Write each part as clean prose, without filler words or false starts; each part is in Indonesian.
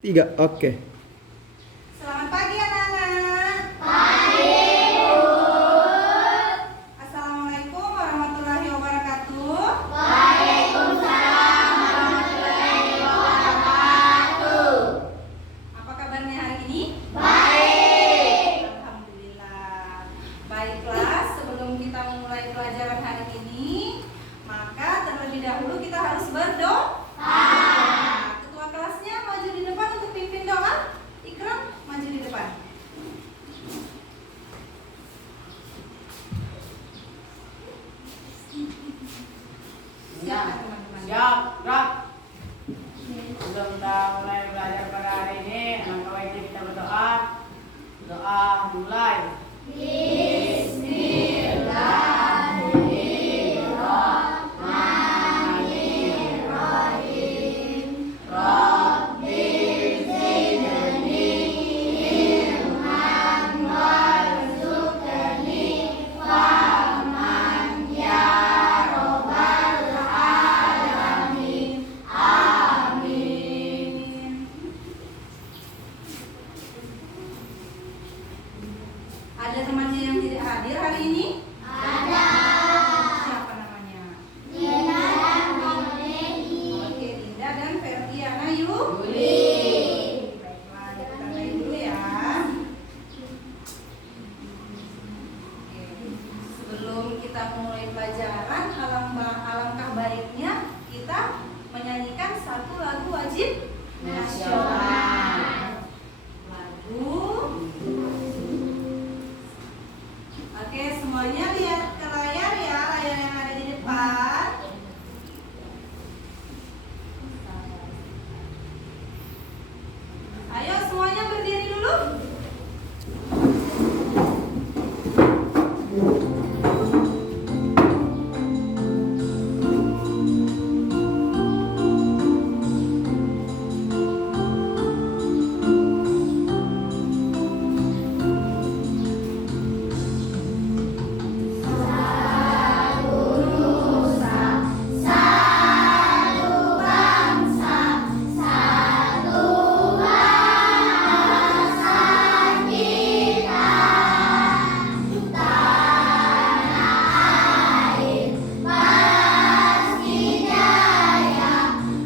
Tiga, oke. Selamat pagi anak-anak. Pagi, Bu. Assalamualaikum warahmatullahi wabarakatuh. Waalaikumsalam warahmatullahi wabarakatuh. Apa kabarnya hari ini? Baik. Alhamdulillah. Baiklah, sebelum kita memulai pelajaran hari ini, maka terlebih dahulu kita harus berdoa. Ketua kelasnya maju di depan untuk pimpin doa. Ikram, maju di depan. Silakan teman-teman. Siap, gerak. Sebelum kita mulai belajar pada hari ini, langkah wajib kita berdoa. Doa mulai. Bismillahirrahmanirrahim. Rabbi zidni ilman warzuqni fahman ya rabbal alamin. Amin. Ada temannya yang tidak hadir hari ini? Ada. Siapa namanya? Nina dan Noneni. Oke, Dinda dan Ferdiana yuk. Baiklah, kita tandain dulu ya. Oke, sebelum kita mulai pelajaran, alangkah baiknya kita menyanyikan satu lagu wajib nasional. Lagu. Oke, semuanya lihat ke layar ya, layar yang ada di depan. Ayo semuanya berdiri dulu. Satu nusa, satu bangsa, satu bahasa kita. Tanah air pasti jaya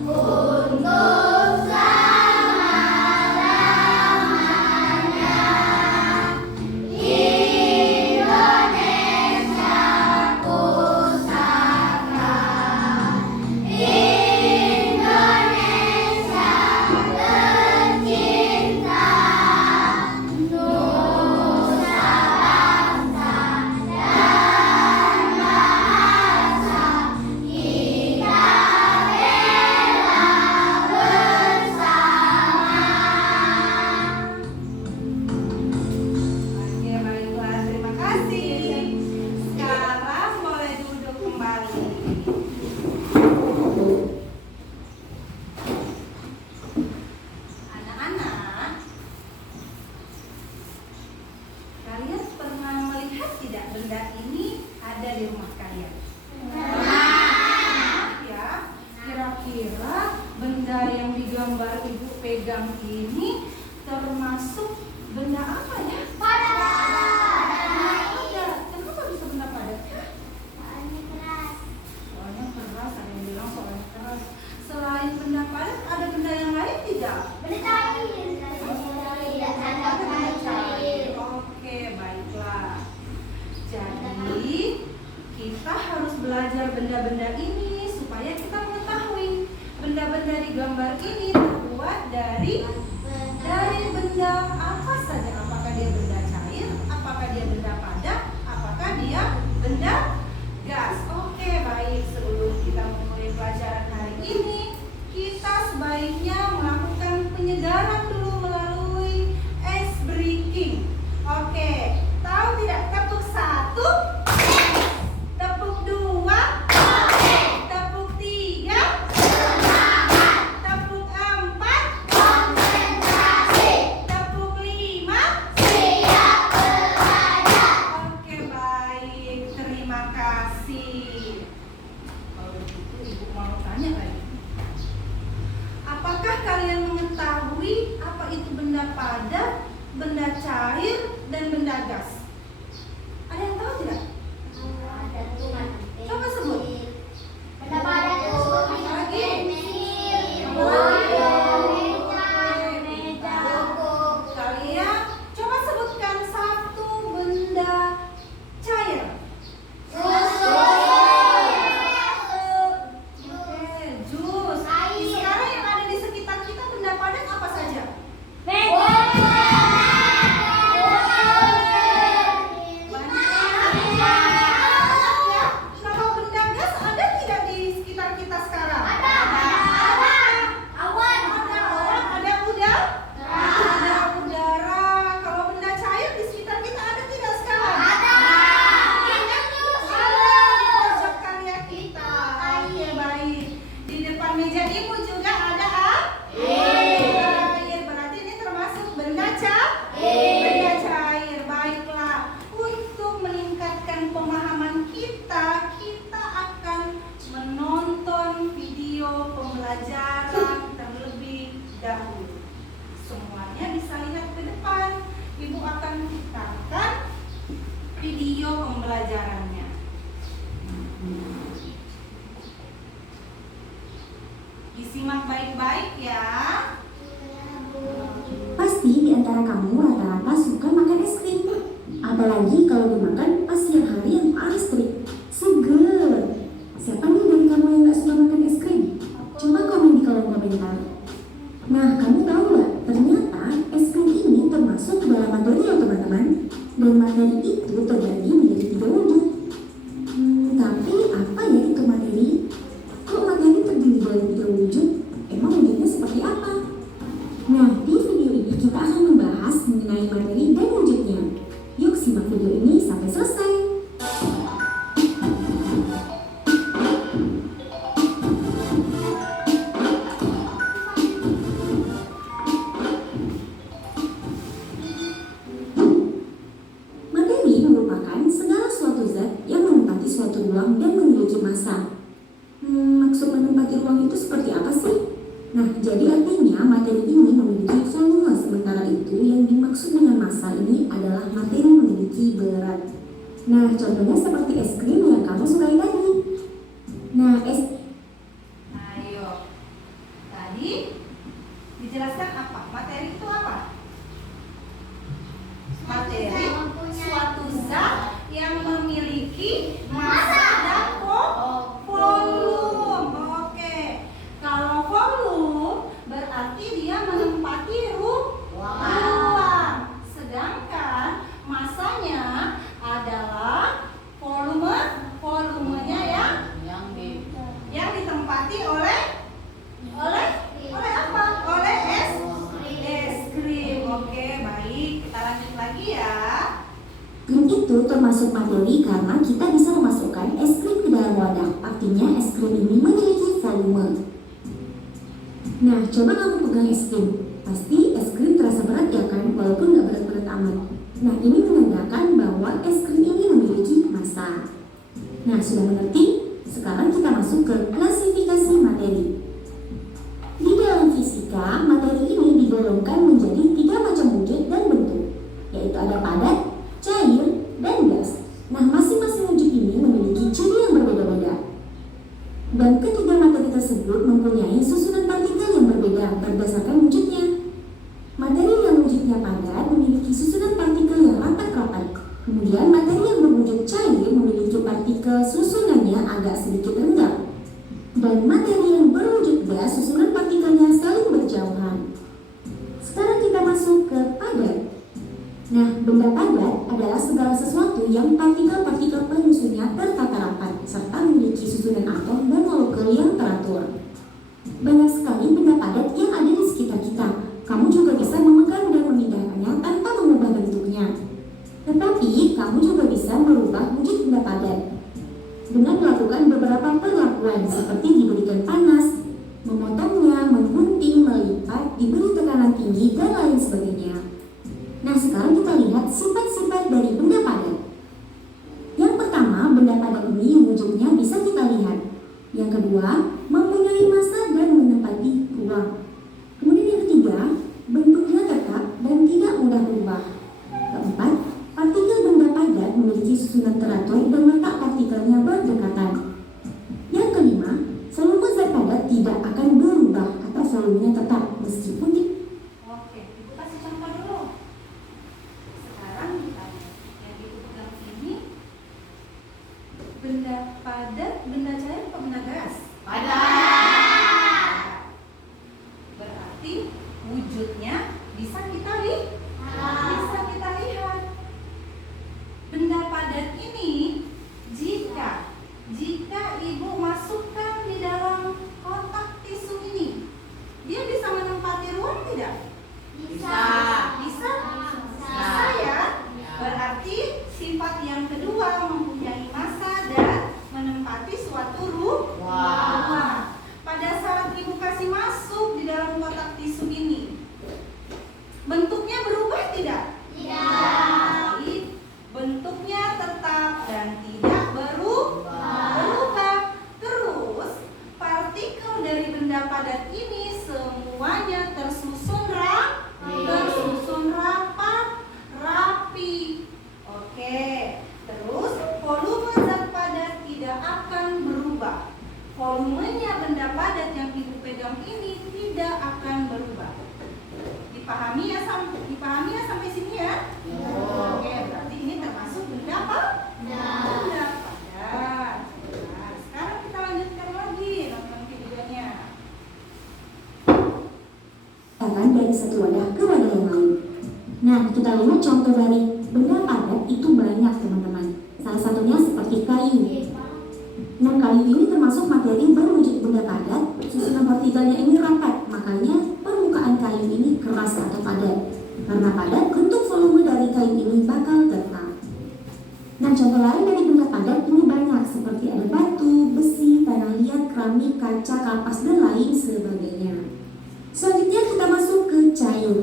untuk selama-lamanya. Indonesia pusaka, Indonesia tercinta, nusa bangsa dan bahasa kita bela bersama. Oke, baiklah, terima kasih. Sekarang boleh duduk kembali. Anak-anak, kalian pernah melihat tidak benda ini ada di rumah kalian? Ya, kira-kira benda yang digambar ibu pegang ini termasuk benda apa ya? Padat. Kenapa bisa benda padat? Soalnya keras, ada yang bilang soalnya keras. Selain benda padat, ada benda yang lain tidak? Oke, baiklah. Jadi, kita harus belajar benda-benda ini supaya kita mengetahui benda-benda di gambar ini terbuat dari benda apa saja. Apakah dia benda cair? Apakah dia benda padat? Apakah dia benda gas? Oke, baik. Sebelum kita memulai pelajaran hari ini, kita sebaiknya melakukan penyegaran dulu melalui ice breaking. Oke, tahu tidak tepuk satu? Tepuk dua? Tepuk tiga? Tepuk empat? Tepuk lima? Oke, baik. Terima padat, benda cair, dan benda gas? Ada yang tahu tidak? Coba sebut. Benda padat itu Apa lagi? Kalian coba sebutkan satu benda cair. Oke, jus. Sekarang yang ada di sekitar kita benda padat apa saja? Kalau benda gas ada tidak di sekitar kita sekarang? Ada orang, ada udara. Ada udara. Kalau benda cair di sekitar kita ada tidak sekarang? Ada di pojok karya kita. Oke, baik. Di depan meja ibu juga ada air. Berarti ini termasuk benda cair. Benda cair. Baiklah. Untuk meningkatkan pemahaman kita, kita akan menonton video pembelajaran terlebih dahulu. Semuanya bisa lihat ke depan. Ibu akan putarkan video pembelajarannya. Disimak baik-baik ya. Pasti di antara kamu rata-rata suka makan es krim. Apalagi kalau dimakan pas siang hari yang panas terik. Seger. Siapa nih dari kamu yang gak suka makan es krim? Coba komen di kolom komentar. Nah, kamu tahu nggak? Ternyata es krim ini termasuk dalam materi ya teman-teman. Dan materi itu terbagi menjadi 3 wujud. Tapi apa ya itu materi? Kok materi terdiri dari 3 wujud? Emang wujudnya seperti apa? Nah, di video ini kita akan membahas mengenai materi dan wujudnya. Yuk simak video ini sampai selesai. Materi merupakan segala suatu zat yang menempati suatu ruang dan memiliki massa. Maksud menempati ruang itu seperti apa sih? Nah, jadi artinya materi ini memiliki volume, sementara itu yang dimaksud dengan massa ini adalah materi memiliki berat. Nah, contohnya seperti es krim yang kamu sukai tadi. Nah, Ayo. Tadi dijelaskan apa? Materi itu apa? Materi suatu zat yang memiliki massa dan volume. Oke. Kalau volume berarti dia menempati ruang. Sedangkan massanya adalah volumenya yang ditempati oleh apa? Oleh es krim. Oke, baik. Kita lanjut lagi ya. krim itu termasuk materi karena kita bisa memasukkan es krim ke dalam wadah. Artinya es krim ini memiliki volume. Nah, coba kamu pegang es krim. Pasti es krim terasa berat ya kan, walaupun nggak berat-berat amat. Nah, ini menandakan bahwa es krim ini memiliki massa. Nah, sudah mengerti? Sekarang kita masuk ke klasifikasi materi. Di dalam fisika, materi ini digolongkan menjadi 3 macam wujud dan bentuk, yaitu ada padat, cair, dan gas. Nah, masing-masing wujud ini memiliki ciri yang berbeda-beda. Dan ketiga materi tersebut mempunyai susunan partikel yang berbeda berdasarkan wujudnya. Materi yang wujudnya padat memiliki susunan partikel yang rapat-rapat. Kemudian materi yang berwujud cair memiliki partikel susunannya agak sedikit renggang. Dan materi yang berwujud gas susunan partikelnya saling berjauhan. Sekarang kita masuk ke padat. Nah, benda padat adalah segala sesuatu yang partikel-partikel penyusunnya tertata rapat serta memiliki susunan atom dan molekul yang teratur. Banyak sekali benda padat yang ada di sekitar kita. Kamu juga bisa memegang dan memindahkannya tanpa mengubah bentuknya. Tetapi, kamu juga bisa merubah wujud benda padat dengan melakukan beberapa perlakuan seperti diberikan panas, memotongnya, menggunting, melipat, diberi tekanan tinggi, dan lain sebagainya. Nah, sekarang kita lihat sifat-sifat dari benda padat. Yang pertama, benda padat ini wujudnya bisa kita lihat. Yang kedua, mempunyai massa dan menempati ruang. Kemudian yang ketiga, bentuknya tetap dan wujudnya bisa kita lihat. Benda padat ini jika ibu masukkan di dalam kotak tisu ini, dia bisa menempati ruang tidak? Bisa. Bisa ya. Berarti sifat yang kedua mempunyai massa dan menempati suatu ruang. Pada saat ibu kasih masuk di dalam kotak tisu ini, bentuknya berubah tidak? Tidak. Bentuknya tetap dan tidak berubah. Terus partikel dari benda padat ini semuanya tersusun rapi. Oke. Terus volume zat padat tidak akan berubah. Volumenya benda padat yang ibu pegang ini tidak akan berubah. Dipahami ya sampai sini ya? Oke, berarti ini termasuk benda apa? Benda padat. Nah, sekarang kita lanjutkan lagi nonton videonya. Akan dari satu wadah ke wadah yang lain. Nah, kita lihat contoh dari benda padat itu banyak teman-teman. Salah satunya seperti kayu. Nah, kayu ini termasuk materi berwujud benda padat. Susunan partikelnya ini rapat, makanya permukaan kayu ini keras atau padat. Karena padat, bentuk volume dari kayu ini bakal tetap. Nah, contoh lain dari benda padat ini banyak, seperti ada batu, besi, tanah liat, keramik, kaca, kapas, dan lain sebagainya. Selanjutnya kita masuk ke cair.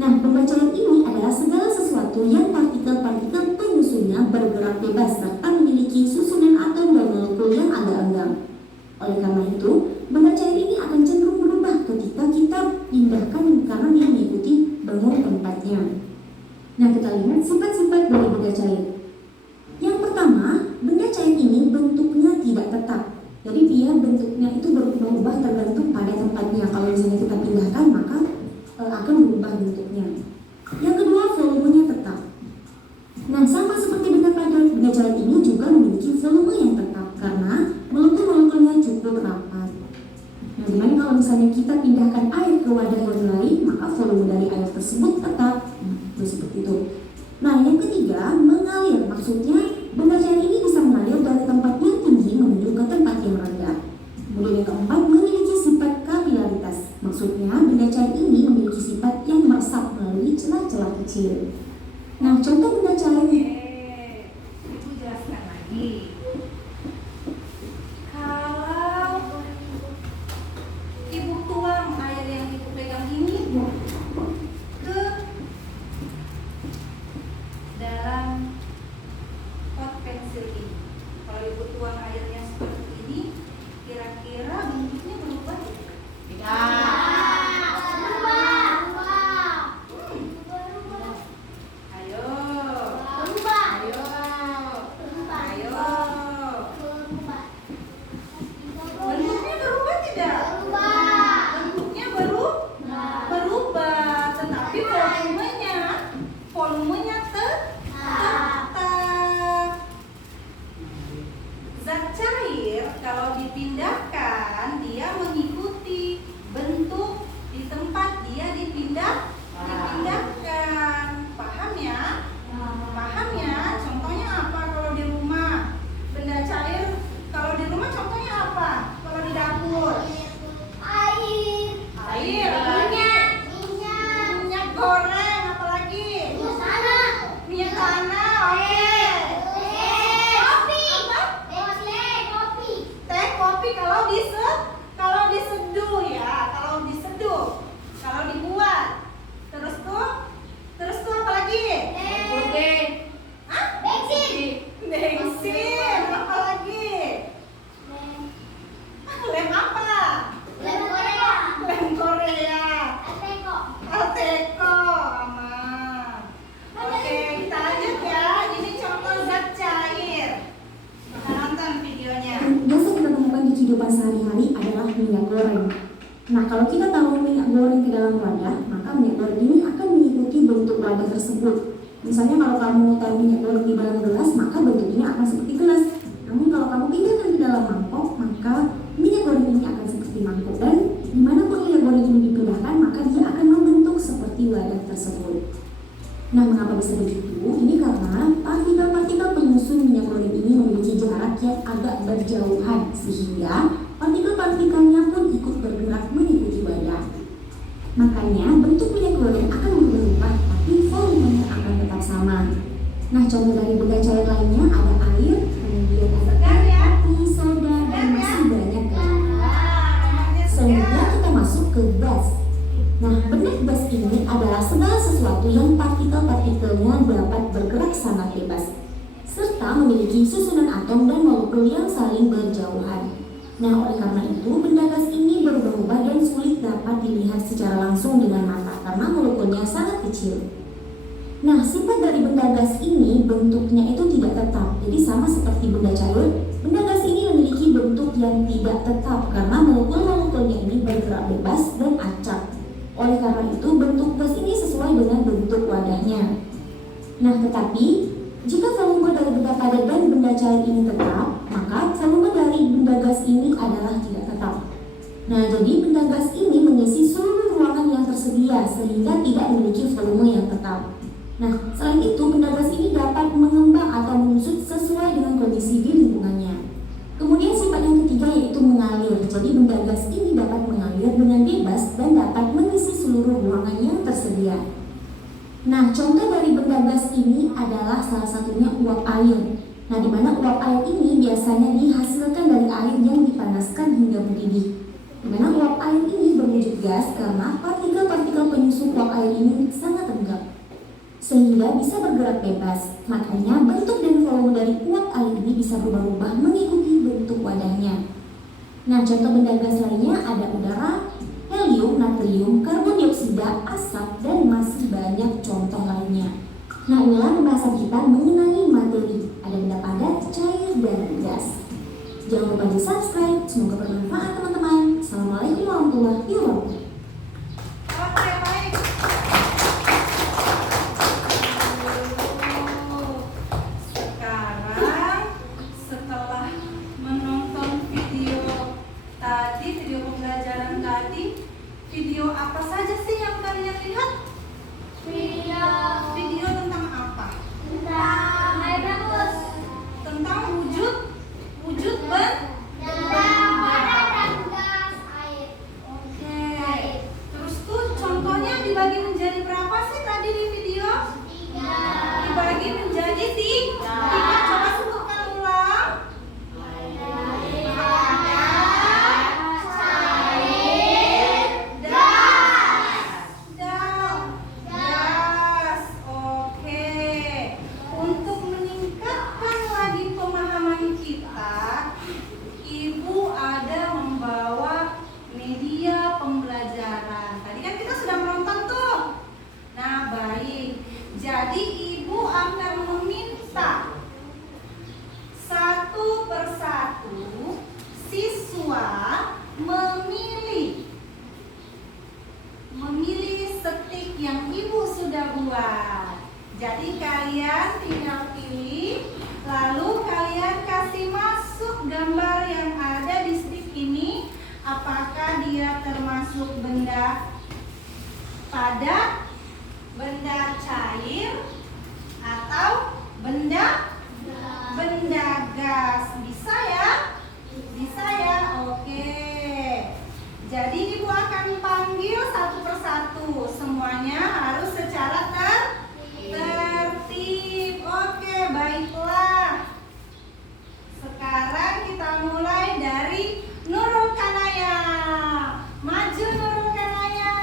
Nah, benda cair ini adalah segala sesuatu yang partikel-partikel penyusunnya bergerak bebas serta memiliki susunan atom dan molekul yang agak enggang. Oleh karena itu, benda cair ini akan cenderung berubah ketika kita pindahkan karena dia mengikuti bangun tempatnya. Nah, kita lihat sifat-sifat dari benda cair. Yang pertama, benda cair ini bentuknya tidak tetap. Jadi dia bentuknya itu berubah-ubah tergantung pada tempatnya. Kalau misalnya kita pindahkan, maka akan berubah bentuknya. Yang kedua, volumenya tetap. Nah, sama seperti benda padat, benda cair ini juga memiliki volume yang tetap karena molekul-molekulnya cukup rapat. Nah, dimana kalau misalnya kita pindahkan air ke wadah yang lain, maka volume dari air tersebut tetap. Seperti itu. Nah, yang ketiga, mengalir. Maksudnya, benda cair ini bisa mengalir dari tempat yang tinggi menuju ke tempat yang rendah. Kemudian yang keempat, memiliki sifat kapilaritas. Maksudnya, benda cair ini memiliki sifat yang meresap melalui celah-celah kecil. Nah, contoh benda cair Ibu jelaskan lagi. Kalau ibu tuang air yang ibu pegang ini ke dalam pot pensil ini, kalau ibu tuang airnya seperti ini, kira-kira bentuknya berubah tidak? Ayo. Bentuknya berubah tidak? Bentuknya berubah, tetapi volumenya tetap. Zat cair kalau dipindahkan dia mengikuti bentuk di tempat dia dipindahkan. Paham ya? Contohnya apa kalau di rumah? Benda cair kalau di rumah contohnya apa? Kalau di dapur? Air, minyak goreng, apalagi? Minyak tanah, oke. Teh, kopi kalau diseduh ya, kalau dibuat. Terus tuh apalagi? Hah? Bensin, apalagi? Lem apa? Lem Korea. Alteco, aman. Oke, kita lanjut ya. Ini contoh zat cair. Kita nonton videonya. biasa kita temukan di kehidupan sehari-hari adalah minyak goreng. Nah, kalau kita taruh minyak goreng ke dalam wadah, maka minyak goreng ini akan mengikuti bentuk wadah tersebut. Misalnya kalau kamu taruh minyak goreng di dalam gelas, maka bentuknya akan seperti gelas. Namun kalau kamu pindahkan ke dalam mangkok, maka minyak goreng ini akan seperti mangkok. Dan dimanapun minyak goreng ini dipindahkan, maka dia Nah, mengapa bisa begitu? Ini karena partikel-partikel penyusun minyak klorin ini memiliki jarak yang agak berjauhan sehingga partikel-partikelnya pun ikut bergerak mengikuti wadah. Makanya bentuk minyak klorin akan berubah, tapi volumenya akan tetap sama. Nah, contoh dari benda cair lainnya ada air, kemudian ada api, soda, dan masih banyak lagi. Selanjutnya kita masuk ke gas. Nah, benda gas ini adalah segala sesuatu yang partikel-partikelnya dapat bergerak sangat bebas, serta memiliki susunan atom dan molekul yang saling berjauhan. Nah, oleh karena itu, benda gas ini berubah-ubah dan sulit dapat dilihat secara langsung dengan mata karena molekulnya sangat kecil. Nah, sifat dari benda gas ini bentuknya itu tidak tetap. Jadi sama seperti benda cair, benda gas ini memiliki bentuk yang tidak tetap karena molekul-molekulnya ini bergerak bebas dan acak. Oleh karena itu, bentuk gas ini sesuai dengan bentuk wadahnya. Nah, tetapi jika volume dari benda padat dan benda cair ini tetap, maka volume dari benda gas ini adalah tidak tetap. Nah, jadi benda gas ini mengisi seluruh ruangan yang tersedia sehingga tidak memiliki volume yang tetap. Nah, selain itu, benda gas ini dapat mengembang atau menyusut sesuai dengan kondisi di lingkungannya. Kemudian sifat yang ketiga yaitu mengalir. Jadi benda gas ini dapat mengalir dengan bebas dan dapat mengisi seluruh ruangan yang tersedia. Nah, contoh dari benda gas ini adalah salah satunya uap air. Nah, di mana uap air ini biasanya dihasilkan dari air yang dipanaskan hingga mendidih. Di mana uap air ini berwujud gas karena partikel-partikel penyusun uap air ini sangat tegap, sehingga bisa bergerak bebas. Makanya bentuk dan volume dari uap air ini bisa berubah-ubah mengikuti bentuk wadahnya. Nah, contoh benda gas lainnya ada udara, helium, natrium, karbon dioksida, asap, dan masih banyak contoh lainnya. Nah, inilah pembahasan kita mengenai materi. Ada benda padat, cair, dan gas. Jangan lupa di subscribe. Semoga bermanfaat teman-teman. Assalamualaikum warahmatullahi wabarakatuh. Oke, baik. Sekarang setelah menonton video tadi, video pembelajaran tadi, video apa saja sih yang kalian lihat? Video tentang apa? Tentang wujud Oke. Terus tuh contohnya dibagi menjadi berapa sih tadi di video? Dibagi menjadi tiga. Coba sebutkan ulang. Gas. Oke. Untuk meningkatkan lagi pemahaman kita, Ibu ada membawa media pembelajaran. Tadi kan kita sudah menonton tuh. Nah, baik. Jadi Ibu akan meminta satu persatu siswa memilih stick yang Ibu sudah buat. Jadi kalian tinggal pilih, lalu kalian kasih masuk gambar yang ada di stick ini. Apakah dia termasuk benda padat, benda cair, atau benda gas? Bisa ya? Bisa ya? Oke. Jadi Ibu akan panggil satu persatu. Semuanya harus secara tertib. Oke, baiklah. Sekarang kita mulai dari Nurul Kanaya. Maju Nurul Kanaya.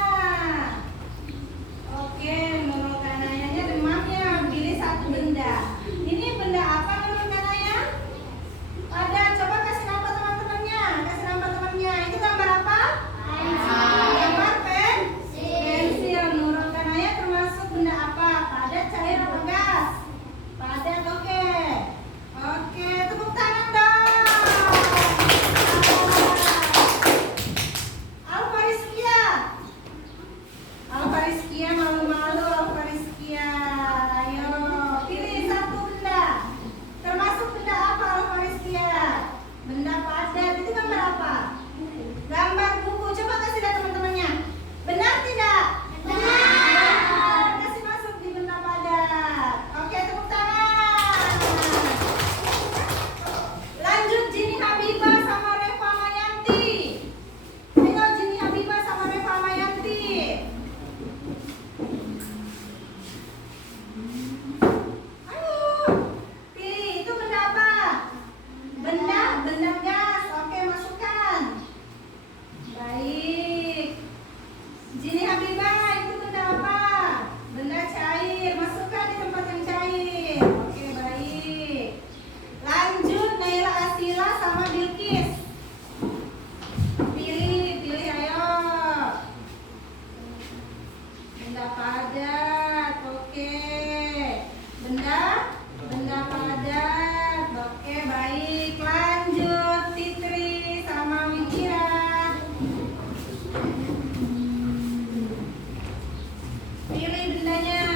benda padat. Oke. Benda padat. Oke, baik. Lanjut Fitri sama Widira. Pilih bendanya.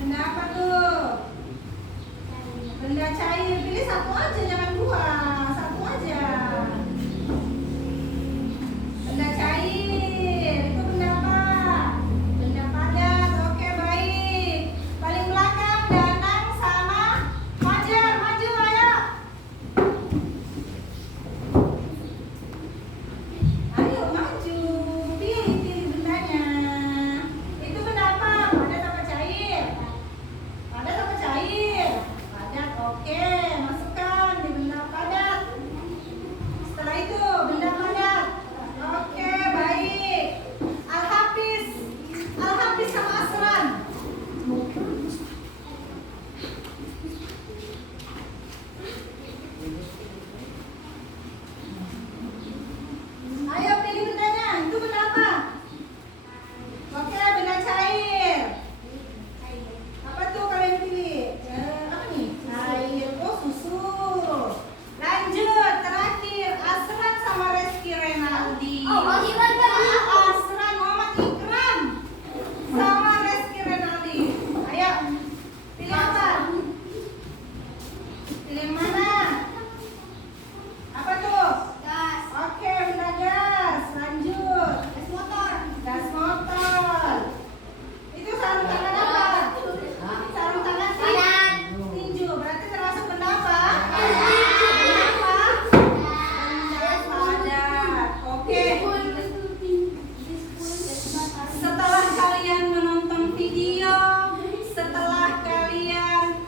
Benda apa tuh? Benda cair. Pilih satu aja, jangan dua. Satu aja. Benda cair. Itu benda apa? Benda padat. Oke, baik. Paling belakang Danang sama Fajar. Maju, ayo. Ayo maju. Pilih bendanya. Itu benda apa? Padat apa cair? Padat apa cair? Padat. Oke, masukkan di benda padat. Setelah itu benda padat. Oke, baik. Al-Hafiz sama Asran. Ayo pilih bendanya. Itu benda apa? Oke, benda cair. Apa tuh kalian pilih? Apa nih? Cair. Oh, susu. Lanjut, terakhir Asran sama Reski Renaldi. Asran Muhammad Ikram sama Reski Renaldi. Ayo, pilih apa? Pilih yang mana? Apa tuh? Oke, benda gas. Lanjut. Gas motor. Itu sarung tangan apa? Sarung tangan tinju. Berarti termasuk benda apa? Benda apa? Benda padat. Oke. Setelah kalian menonton video, setelah kalian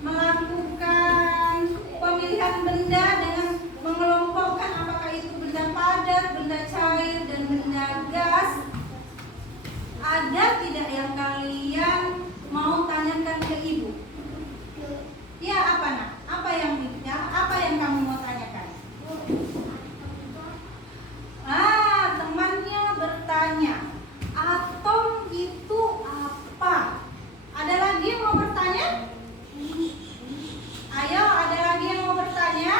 melakukan pemilihan benda dengan mengelompokkan apakah itu benda padat, benda cair, dan benda gas, ada tidak yang kalian mau tanyakan ke ibu? Ya, apa nak? Apa yang kamu mau tanyakan? Temannya bertanya, atom itu apa? Ada lagi yang mau bertanya? Ayo, ada lagi yang mau bertanya?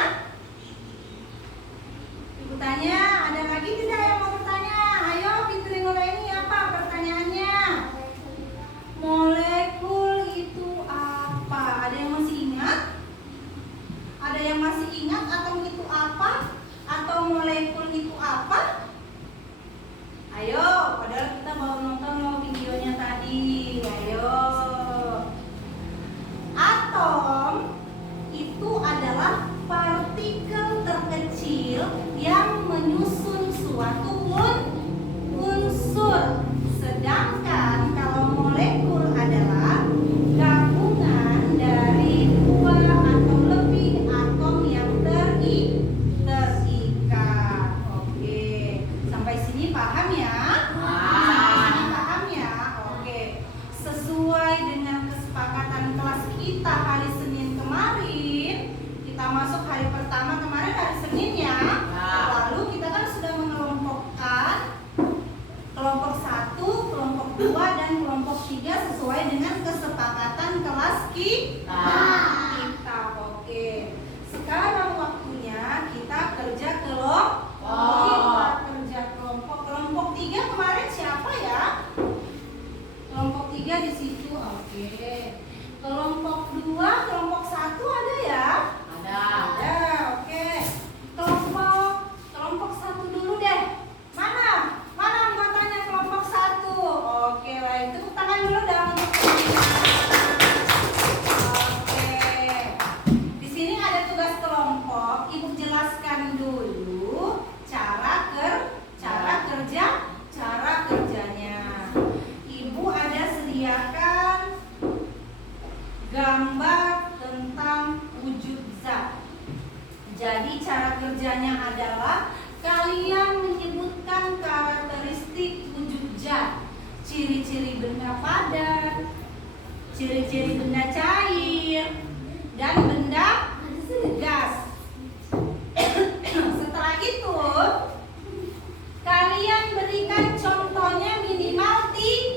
Ibu tanya, ada lagi tidak yang mau bertanya? Ayo, Fitri Nuraini, apa pertanyaannya? Molekul itu apa? Ada yang masih ingat? Ada yang masih ingat atom itu apa? Atau molekul itu apa? Ayo, padahal kita baru nonton videonya tadi. Ayo. Atom itu adalah partikel terkecil yang menyusun suatu unsur. Sedangkan kalau molekul adalah gabungan dari dua atau lebih atom yang terikat. Oke, sampai sini paham ya? Sampai sini paham ya? Oke. Sesuai dengan kesepakatan kelas kita hari Senin kemarin, kita masuk hari pertama kemarin hari Senin ya. Lalu kita kan sudah mengelompokkan kelompok 1, kelompok 2, dan kelompok 3 sesuai dengan kesepakatan kelas kita. Oke. Sekarang waktunya kita kerja kelompok. Kelompok 3 kemarin siapa ya? Kelompok 3 di situ. Oke. Kelompok 2, kelompok 1 ada ya? Ada. Oke. Kelompok 1 dulu deh. Mana anggotanya kelompok 1? Oke, baik. Tepuk tangan dulu dong untuk kalian. Oke. Di sini ada tugas kelompok. Ibu jelaskan dulu cara kerjanya. Ibu ada sediakan gambar tentang wujud zat. Jadi cara kerjanya adalah kalian menyebutkan karakteristik wujud zat, ciri-ciri benda padat, ciri-ciri benda cair, dan benda gas. Setelah itu kalian berikan contohnya minimal tiga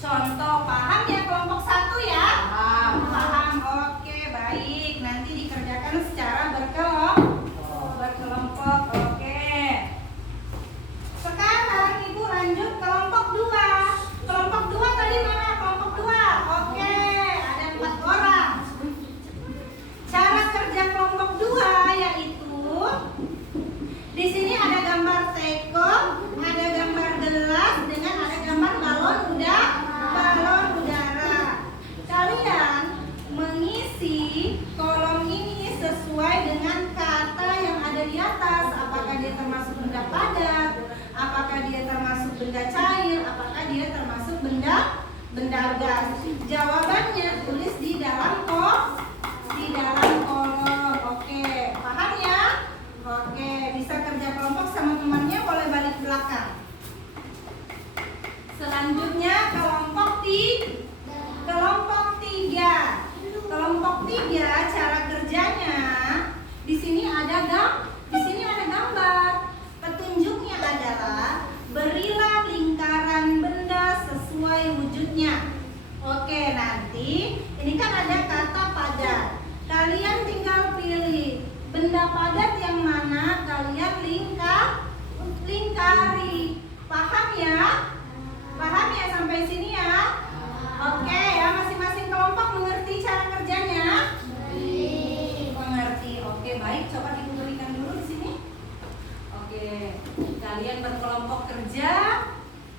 contoh. Paham ya kelompok 1 ya? Paham. Oke, baik. Nanti dikerjakan secara berkelompok. Oke. Sekarang Ibu lanjut kelompok 2. Kelompok 2 tadi mana? Kelompok 2. Oke, ada 4 orang. Cara kerja kelompok 2 yaitu di sini ada gambar teko, ada gambar gelas dengan ada gambar balon udara. Kalian mengisi kolom ini sesuai dengan kata yang ada di atas. Apakah dia termasuk benda padat? Apakah dia termasuk benda cair? Apakah dia termasuk benda gas? Jawabannya tulis di dalam kolom. Oke, paham ya? Oke, bisa kerja kelompok sama temannya, boleh balik belakang. Selanjutnya kelompok 3. Kelompok 3 cara kerjanya di sini ada gambar. Petunjuknya adalah berilah lingkaran benda sesuai wujudnya. Oke, nanti ini kan ada kata padat. Kalian tinggal pilih benda padat yang mana kalian lingkari. Paham ya? Paham ya sampai sini ya? Oke ya, masing-masing kelompok mengerti cara kerjanya? Mengerti. Oke, baik. Coba Ibu berikan dulu di sini. Oke, kalian berkelompok kerja.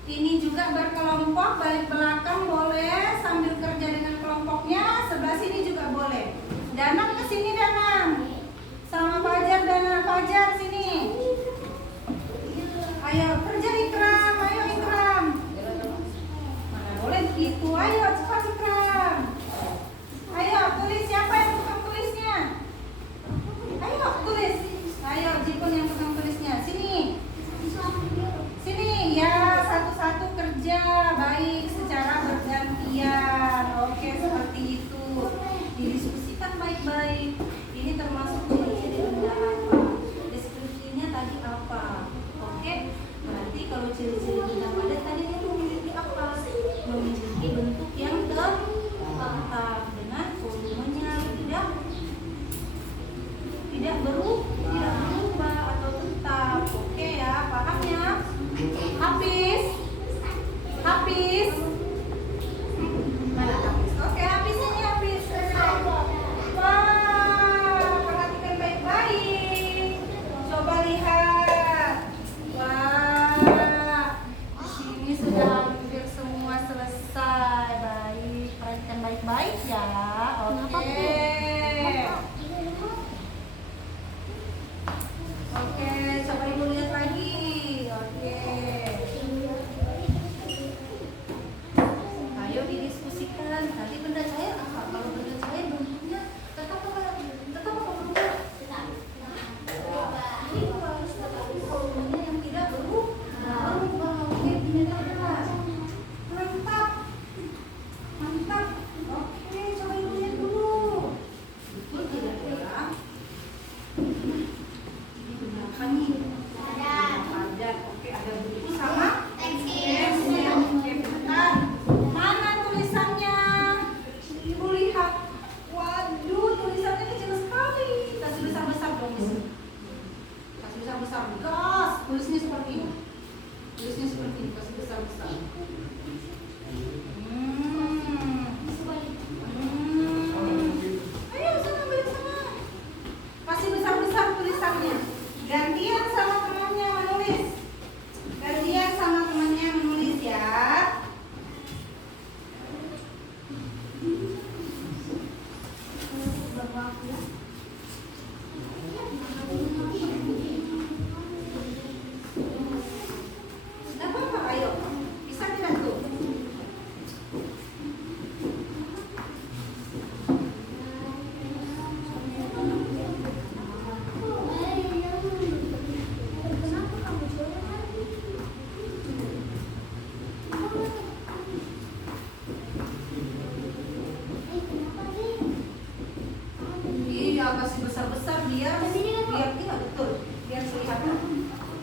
Ini juga berkelompok, balik belakang boleh sambil kerja dengan kelompoknya. Sebelah sini juga boleh. Danang ke sini, Danang. Sama Fajar, Danang. Fajar sini. Ayo kerja Ikram, ayo Ikram. Mana boleh begitu, ayo cepat Ikram. Ayo tulis, siapa yang tukang tulisnya? Ayo tulis. Ayo Jipun yang tukang tulisnya. Sini. Sini ya, satu-satu kerja baik secara bergantian. Oke, seperti itu. Didiskusikan baik-baik. Ini termasuk ciri-ciri benda apa? Deskripsinya tadi apa? Oke, berarti kalau ciri-ciri benda padat tadi itu memiliki apa? Memiliki bentuk yang tetap dengan volumenya tidak berubah atau tetap. Oke ya, paham ya? Habis. Mana habis? Oke, habis ini habis. Wah, perhatikan baik-baik. Coba lihat. Wah, di sini sudah hampir semua selesai. Baik, perhatikan baik-baik ya. Oke. Oke, coba Ibu lihat lagi. Oke. Ayo didiskusikan. Tadi benda cair apa? Kalau benda cair bentuknya tetap apa berubah? Ini harus tetap volumenya yang tidak berubah. Oke, benar. Mantap. Oke, coba Ibu lihat dulu. Betul tidak ya? Ini benar kan nih? Padat. Oke, ada buku sama pensil. Oke, bentar. Mana tulisannya? Ibu lihat. Waduh, tulisannya kecil sekali. Kasih besar-besar dong, Miss. Kasih besar-besar. Gas. Tulisnya seperti ini. Kasih besar-besar. Ayo sana balik sana. Kasih besar-besar tulisannya. Gantian sama temannya menulis ya. Gak apa-apa, ayo. Bisa tidak tuh?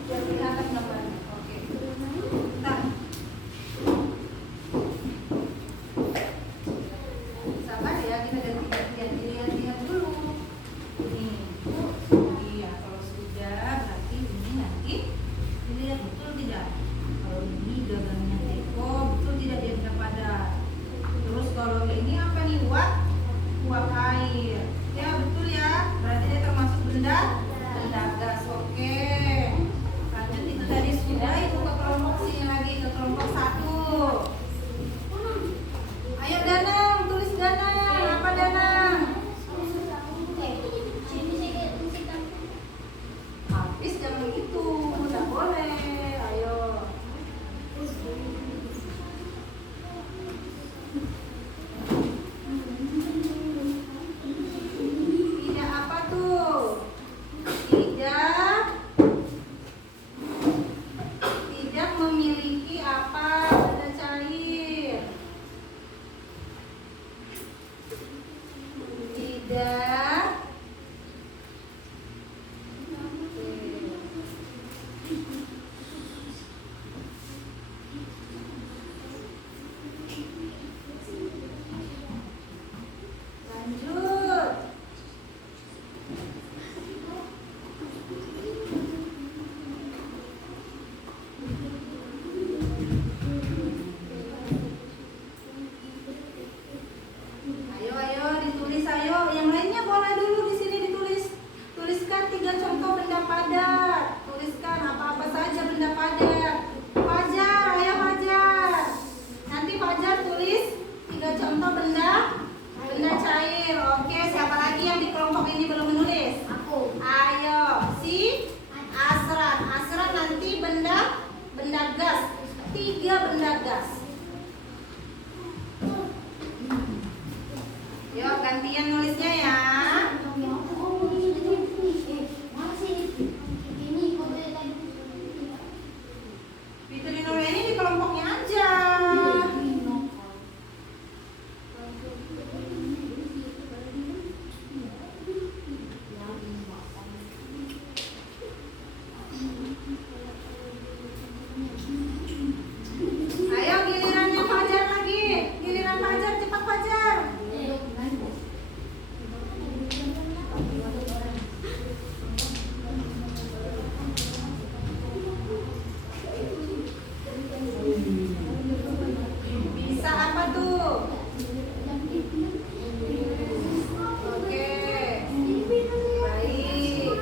Biar kelihatan gambarnya. Oke. Nah. Sabar ya, kita lihat dulu. Nih. Iya, kalau sudah berarti ini nanti dilihat betul tidak. Kalau ini gagangnya teko, betul tidak dia benda padat. Terus kalau ini apa nih, uap air. Ya betul ya, berarti dia termasuk benda gas. Oke. Lanjut, itu tadi sudah, itu ke kelompok sini lagi, ke kelompok 1. Ayo Danang, tulis Danang. Apa Danang? Habis jangan gitu, nggak boleh. Ayo. Tidak apa tuh? Tidak memiliki apa, benda cair. Tidak. Lanjut. Ayo ditulis ayo. Yang lainnya boleh dulu di sini ditulis. Tuliskan 3 contoh benda padat. Tuliskan apa-apa saja benda padat. Fajar, ayo Fajar. Nanti Fajar tulis 3 contoh benda cair. Oke, siapa lagi yang di kelompok ini belum menulis? Aku. Ayo, si Asran. Asran nanti benda gas. 3 benda gas. Yuk, gantian nulisnya ya. Fitri Nurani di kelompoknya aja. Ayo gilirannya Fajar lagi. Giliran Fajar, cepat Fajar. Bisa apa tuh? Oke. Baik.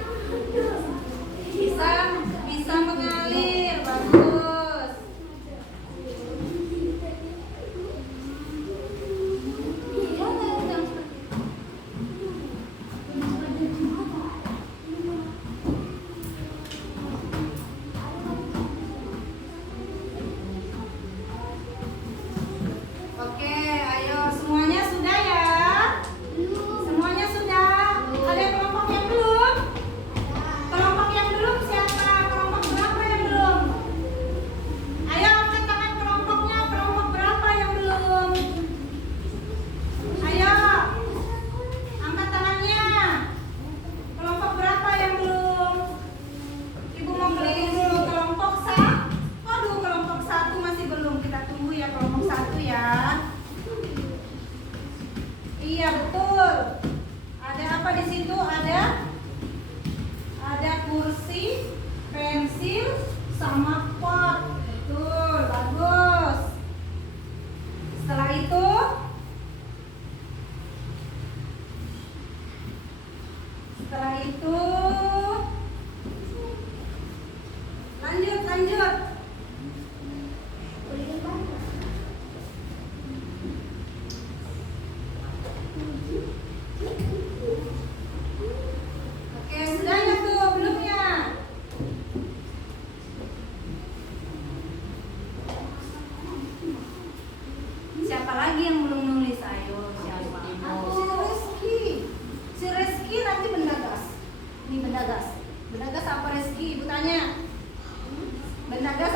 Bisa mengalir. Bagus. Oke, ayo semuanya sudah ya? Semuanya sudah? Ada kelompok yang belum? Kelompok yang belum siapa? Kelompok berapa yang belum? Ayo angkat tangan kelompoknya. Kelompok berapa yang belum? Ayo angkat tangannya. Kelompok berapa yang belum? Ibu mau keliling dulu kelompok Aduh, kelompok 1 masih belum. Kita tunggu ya kelompok 1 ya. Iya betul. Ada apa di situ? Ada kursi, pensil, sama pot. Betul, bagus. Setelah itu lanjut. Oke, sudah ya tuh, belum ya? Siapa lagi yang belum nulis? Ayo, siapa? Si Reski nanti benda gas. Ini benda gas. Benda gas apa Reski? Ibu tanya. Benda gas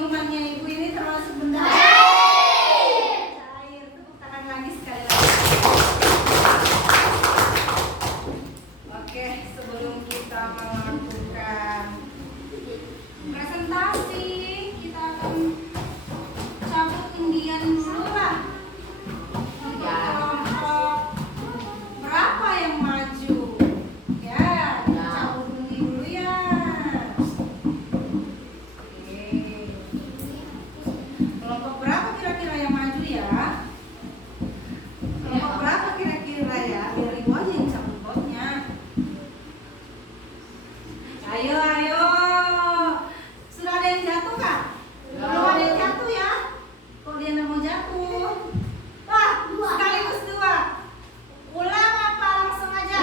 Minumannya ibu ini termasuk benda cair. Tepuk tangan lagi sekali lagi. Oke, sebelum kita melakukan presentasi, kita akan cabut undian dulu lah. Untuk kelompok berapa yang maju? Ya, cabut undi dulu ya. Oke. Kelompok berapa kira-kira yang maju ya? Kelompok berapa kira-kira ya? Biar ibu aja yang cabut botnya. Ayo, ayo. Sudah ada yang jatuh kak? Belum ada yang jatuh ya? Kok dia nggak mau jatuh? Wah, sekaligus dua. Ulang apa langsung aja?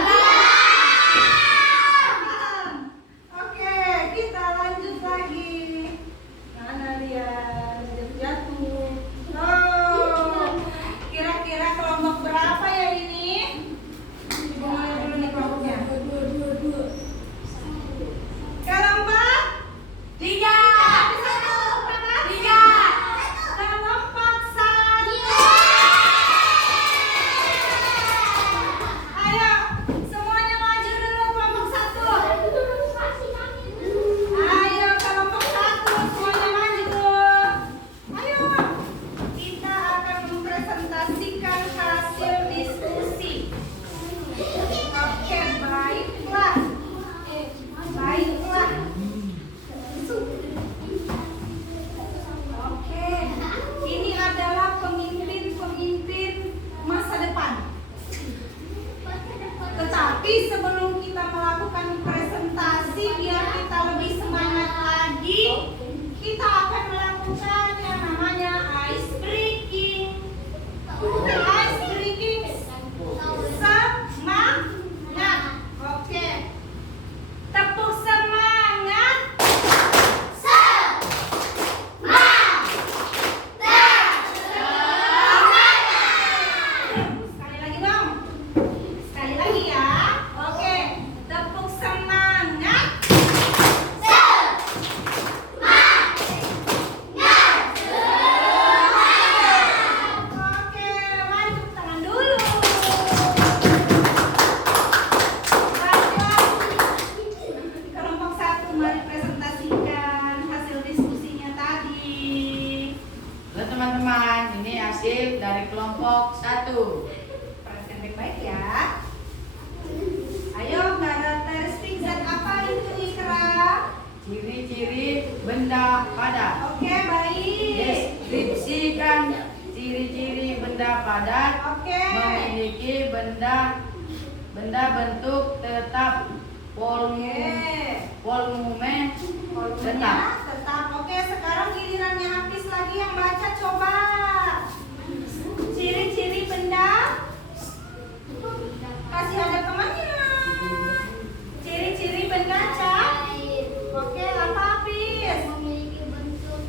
Oke, kita lanjut lagi. Mana dia? Jatuh. Oh, kira-kira kelompok berapa ya ini? Mulai dulu nih kelompoknya. Kelompok 3. Berapa? 3. Kelompok 1. Ayo, semuanya maju dulu kelompok 1. Ayo kelompok 1, semuanya maju. Ayo, kita akan mempresentasikan hasil diskusi. Oke, baiklah. Baiklah. Oke, ini adalah pemimpin-pemimpin masa depan. Tetapi sebelum kita melakukan presentasi, biar kita lebih semangat lagi, kita akan melakukan yang namanya ice breaking. Ice breaking semangat. Oke. Tepuk semangat. Sekali lagi dong. Sekali lagi ya. Oke. Tepuk semangat. Oke, mari tepuk tangan dulu. Baiklah. Kelompok 1, mari presentasikan hasil diskusinya tadi. Halo teman-teman, ini hasil dari kelompok 1. Perhatikan baik-baik ya. Ayo, karakteristik zat apa itu Ikra? Ciri-ciri benda padat. Oke, baik. Deskripsikan ciri-ciri benda padat Oke. memiliki benda bentuk tetap volume Volumenya tetap. tetap. Oke, sekarang gilirannya Hafiz lagi yang baca, coba. Ciri-ciri benda. Kasih ada temannya. Ciri-ciri benda, Cak. Oke, apa Hafiz? Memiliki bentuk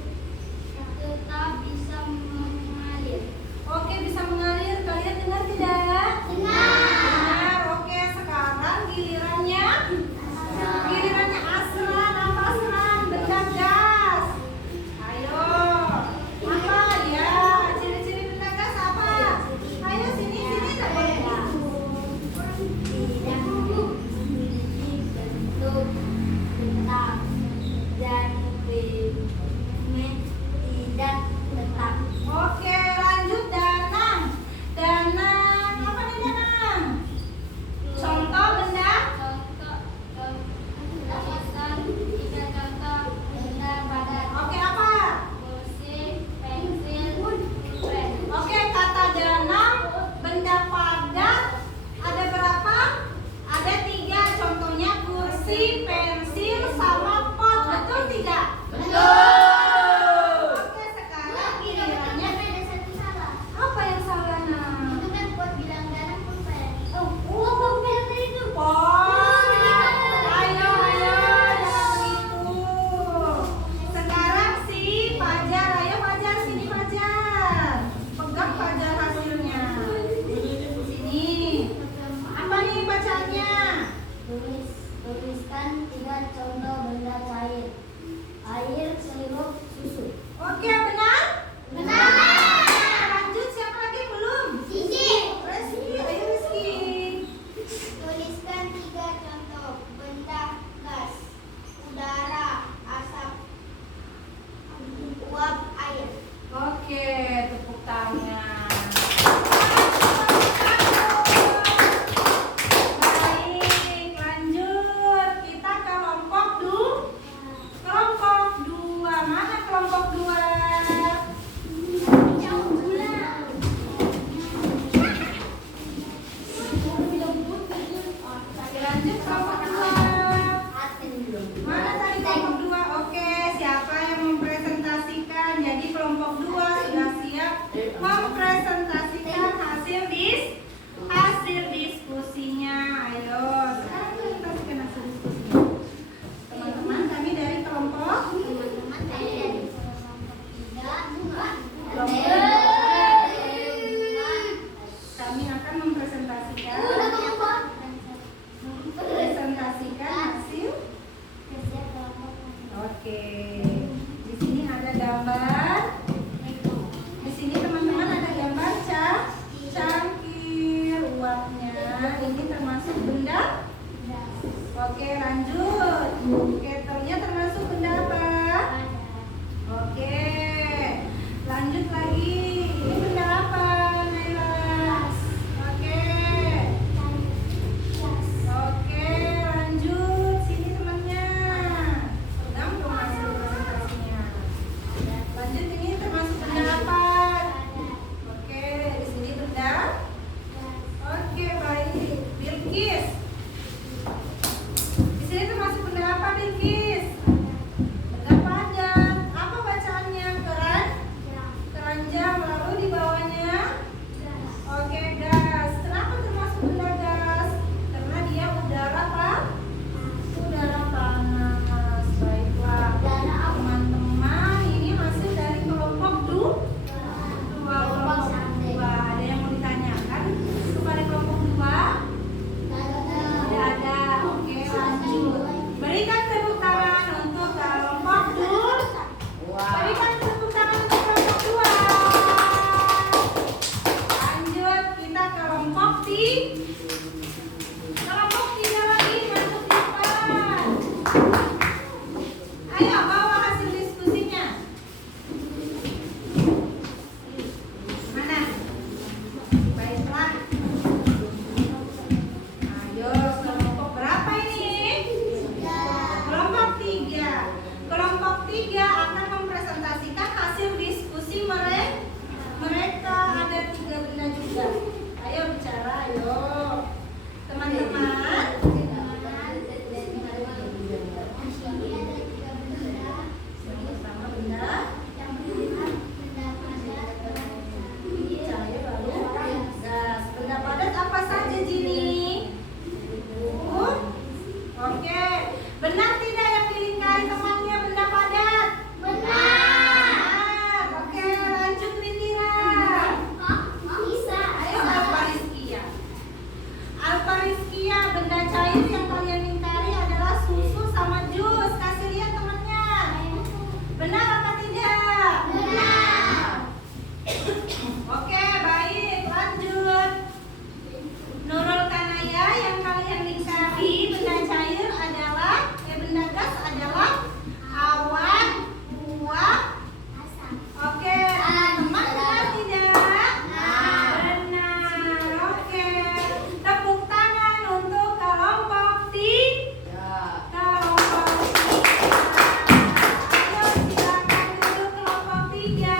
tetap bisa mengalir. Oke, bisa mengalir. Kalian dengar tidak? Dengar. Oke, sekarang gilirannya. Gilirannya Asran. Apa Asran? Benda gas. Ayo. Apa ya? Ciri-ciri benda gas apa? Ayo sini tak boleh. Tidak memiliki bentuk tetap dan volume tidak tetap. Oke, lanjut Danang. Danang, apa nih Danang? Contoh benda. Contoh tulisan 3 contoh benda padat. Oke, apa? Kursi, pensil, pulpen. Oke, kata Danang, benda padat ada berapa? Ada 3. Contohnya kursi, pensil, sama pot. Betul tidak? Betul. Oke, sekarang gilirannya. Ada satu salah. Apa yang salah, Nang? Itu kan buat bilang garam pulpen. Oh, pulpen itu. Pot. Ayo, jangan begitu. Sekarang si Fajar, ayo Fajar, sini Fajar. Pegang Fajar hasilnya. Sini. Apa nih bacaannya? Tuliskan 3 contoh benda cair. Air, sirup, susu. Oke, tepuk tangan. Baik, lanjut. Kita kelompok kelompok dua. Mana kelompok dua? Lanjut kelompok dua. Mana tadi kelompok dua? Oke, siapa yang mempresentasikan? Jadi kelompok dua sudah siap mempresentasikan hasil diskusinya. Ayo, sekarang presentasikan hasil diskusinya. Teman-teman, kami dari kelompok kami akan mempresentasikan hasil. Oke, di sini ada gambar. Di sini teman-teman ada gambar cangkir uapnya. Ini termasuk benda. Oke, lanjut. Ketelnya termasuk benda apa? Oke, lanjut lagi. Ini benda apa, Naila? Oke. Oke, lanjut. Sini temannya. Pegang dong hasil presentasinya. Lanjut, ini termasuk benda apa? Oke, di sini benda. Oke, baik. Bilkis. Di sini termasuk benda apa, Bilkis? Benda padat. Apa bacaannya? Keranjang. Lalu di bawahnya? Oke, gas. Kenapa termasuk benda gas? Karena dia udara apa? Udara panas. Baiklah, teman-teman, ini hasil dari kelompok dua. Ada yang mau ditanyakan kepada kelompok dua? Tidak ada. Oke, lanjut. Berikan tepuk tangan untuk kelompok dua. Berikan tepuk tangan untuk kelompok dua. Lanjut, kita kelompok tiga lagi, masuk di depan. Ayo bawa hasil diskusinya. Mana? Baiklah. Ayo, kelompok berapa ini? Kelompok tiga. Kelompok tiga akan mempresentasikan hasil diskusi mereka. Ada 3 benda juga. Ayo bicara, ayo. Teman-teman. Yang pertama benda. Cahaya lalu gas. Benda padat apa saja, Jini? Oke. Benar tidak yang dilingkari temannya benda padat? Benar. Oke, lanjut Windira. Ayo Alpariskia. Alpariskia, benda cair yang kalian lingkari adalah susu sama jus. Kasih lihat temannya. Benar apa tidak? Oke, baik. Lanjut. Nurul Kanaya, yang kalian lingkari benda cair adalah benda gas adalah awan, uap. Oke, teman-teman, benar tidak? Benar. Oke. Tepuk tangan untuk kelompok tiga. Kelompok tiga. Ayo silakan duduk kelompok tiga.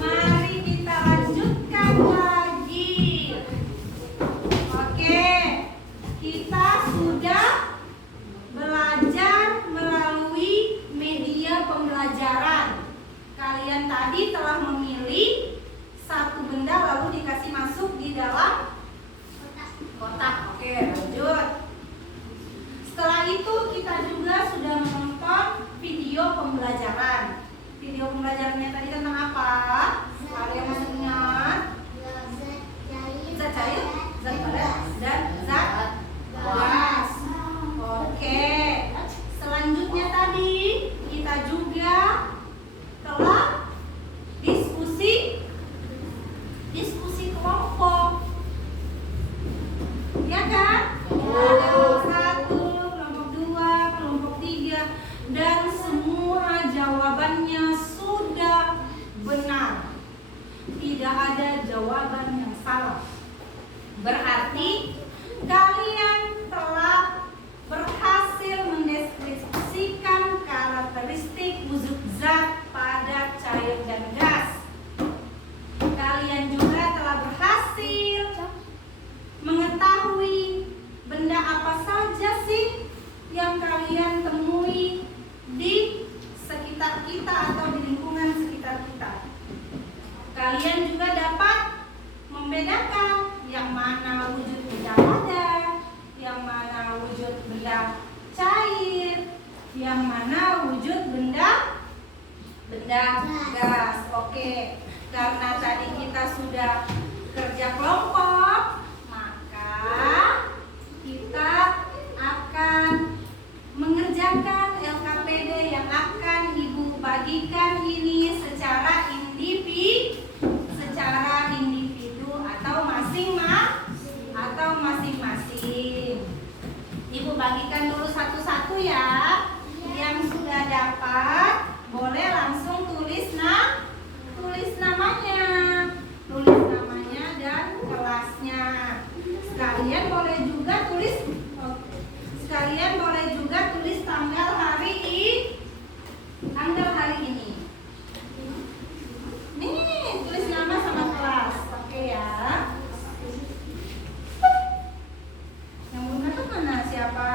Mari kita lanjutkan lagi. Oke, kita sudah belajar melalui media pembelajaran. Kalian tadi telah memilih satu benda lalu dikasih masuk di dalam kotak. Oke, lanjut. Setelah itu kita juga sudah menonton video pembelajaran. Video pembelajarannya tadi tentang apa? Ada yang masih ingat? Zat cair, zat padat, dan zat gas. Oke. Selanjutnya tadi kita juga telah diskusi kelompok. Ya kan? Ada kelompok 1, kelompok 2, kelompok 3, dan semua jawabannya ya. Yang sudah dapat boleh langsung tulis namanya. Tulis namanya dan kelasnya. Sekalian boleh juga tulis tanggal hari ini. Nih, tulis nama sama kelas. Oke ya. Yang belum dapat mana? Siapa?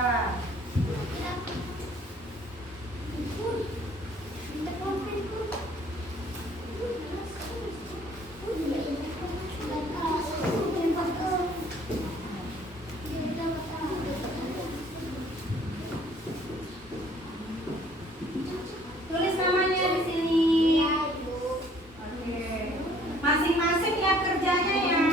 Tulis namanya di sini. Oke. Masing-masing ya kerjanya ya.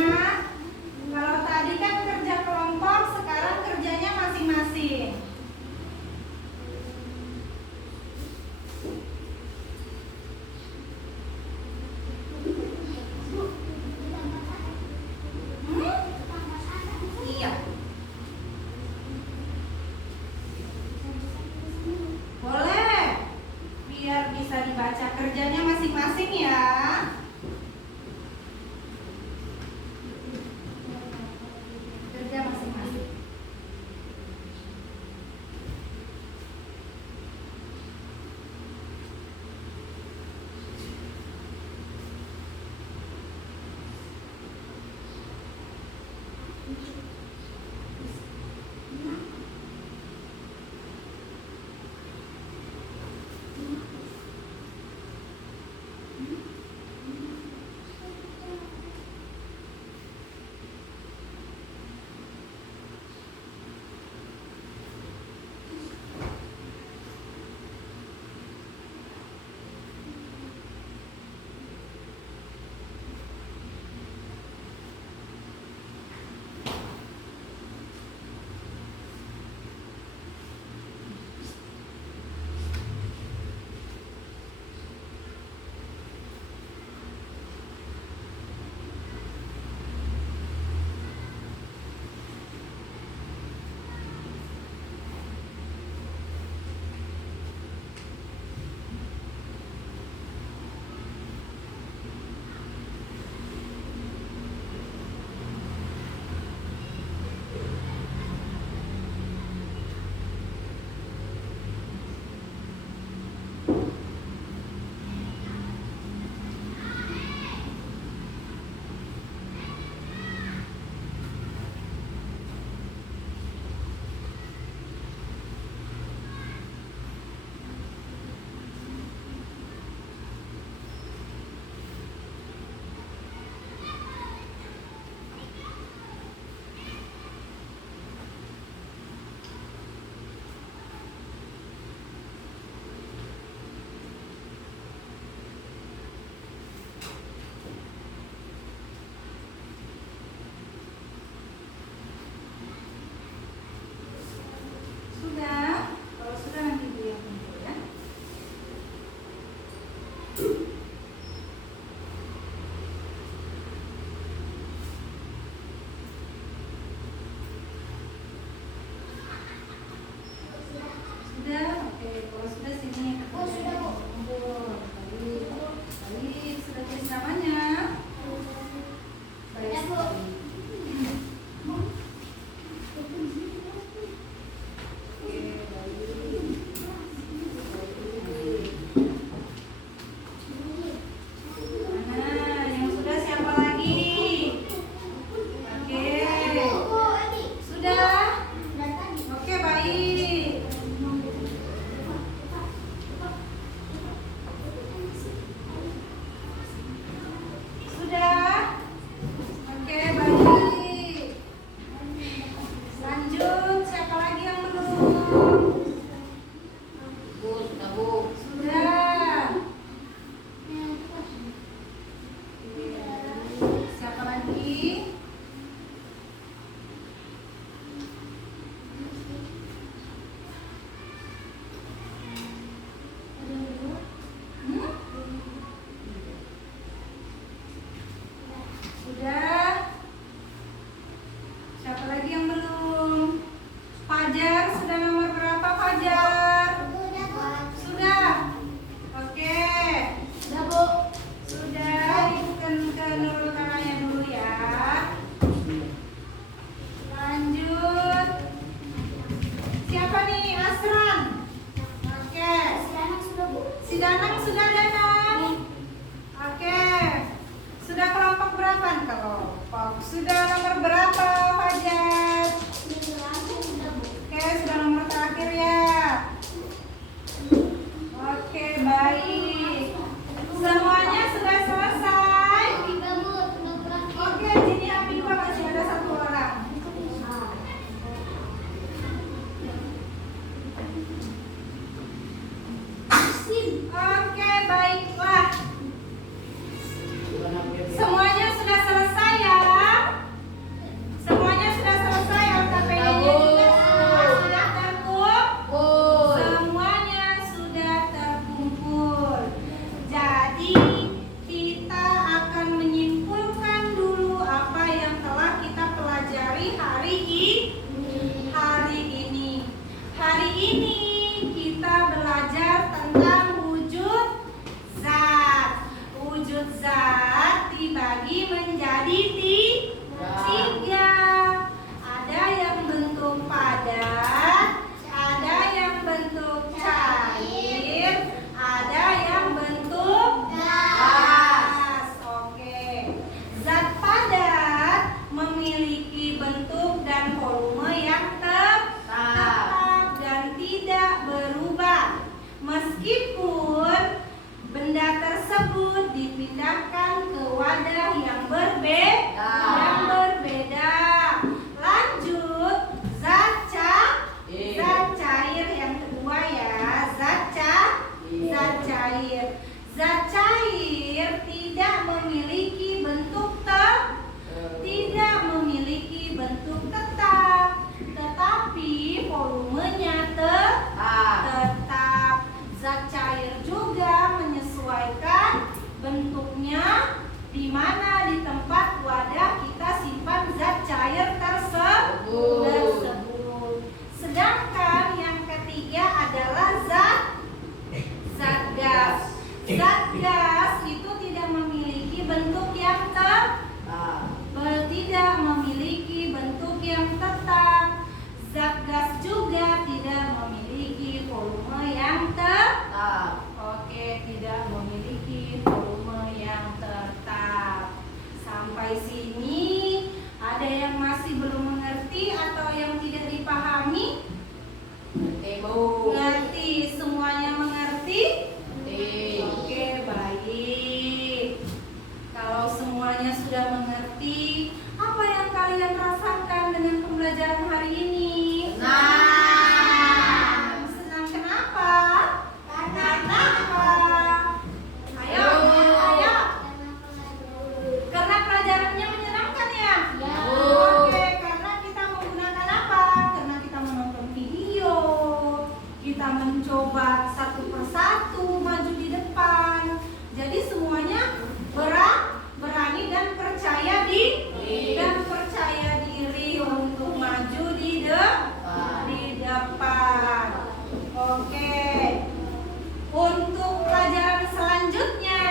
Kalau tadi kan kerja kelompok, sekarang kerjanya masing-masing. Iya. Boleh. Biar bisa dibaca kerjanya masing-masing ya. Kerja masing-masing. Danang sudah Danang? Oke. Sudah kelompok berapa nih kelompok? Sudah nomor berapa Fajar? Oke, sudah nomor terakhir ya. Oke, baik. Semuanya sudah selesai? Oke, jadi Apipa masih ada satu orang. Oke, baiklah. Semuanya sudah selesai ya? Semuanya sudah selesai LKPD-nya juga sudah terkumpul? Semuanya sudah terkumpul. Jadi kita akan menyimpulkan dulu apa yang telah kita pelajari hari ini. Hari ini kita belajar tentang wujud zat. Wujud zat dibagi menjadi tiga. Ada yang bentuk padat, ada yang bentuk cair, ada yang bentuk gas. Oke. Zat padat memiliki bentuk dan volume yang tetap dan tidak berubah. Meskipun benda tersebut dipindahkan ke wadah yang berbeda. Lanjut, zat cair yang kedua ya, zat cair. Zat cair tidak memiliki bentuk tetap, tetapi volumenya tetap. Zat cair juga menyesuaikan bentuknya di mana di tempat wadah kita simpan zat cair tersebut. Sedangkan yang ketiga adalah zat gas. Zat gas itu tidak memiliki bentuk yang tetap. Zat gas juga tidak memiliki volume yang tetap. Oke, tidak memiliki volume yang tetap. Sampai sini ada yang masih belum mengerti atau yang tidak dipahami? Ngerti, semuanya mengerti? Oke, baik. Kalau semuanya sudah mengerti, apa yang kalian rasakan dengan pembelajaran hari ini? Senang kenapa? Karena apa? Ayo. Karena pelajarannya menyenangkan ya? Oke, karena kita menggunakan apa? Karena kita menonton video, kita mencoba satu persatu maju di depan. Jadi semuanya berani dan percaya diri untuk maju di depan. Oke. Untuk pelajaran selanjutnya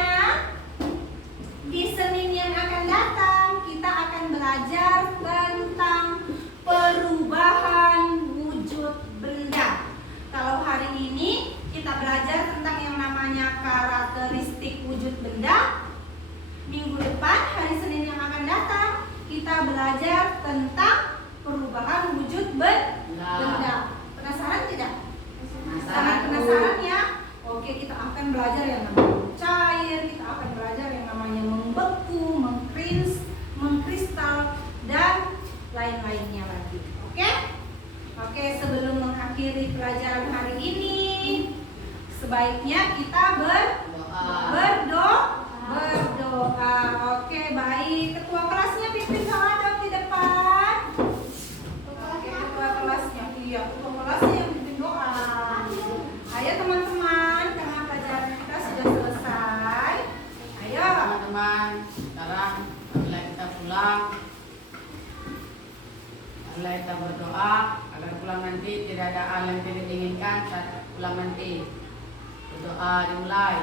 di Senin yang akan datang kita akan belajar tentang perubahan wujud benda. Kalau hari ini kita belajar tentang yang namanya karakteristik wujud benda. Minggu depan, hari Senin yang akan datang, kita belajar tentang perubahan wujud benda. Penasaran tidak? Sangat penasaran ya? Oke, kita akan belajar yang namanya cair, kita akan belajar yang namanya membeku, mengkristal, dan lain-lainnya lagi. Oke, sebelum mengakhiri pelajaran hari ini, sebaiknya kita berdoa. Oke, baik. Ketua kelasnya pimpin sama dong di depan. Oke, ketua kelasnya. Iya, ketua kelasnya yang pimpin doa. Ayo teman-teman, karena pelajaran kita sudah selesai. Ayo Teman-teman, sekarang marilah kita pulang. Marilah kita berdoa agar pulang nanti tidak ada hal yang tidak diinginkan saat pulang nanti. Berdoa dimulai.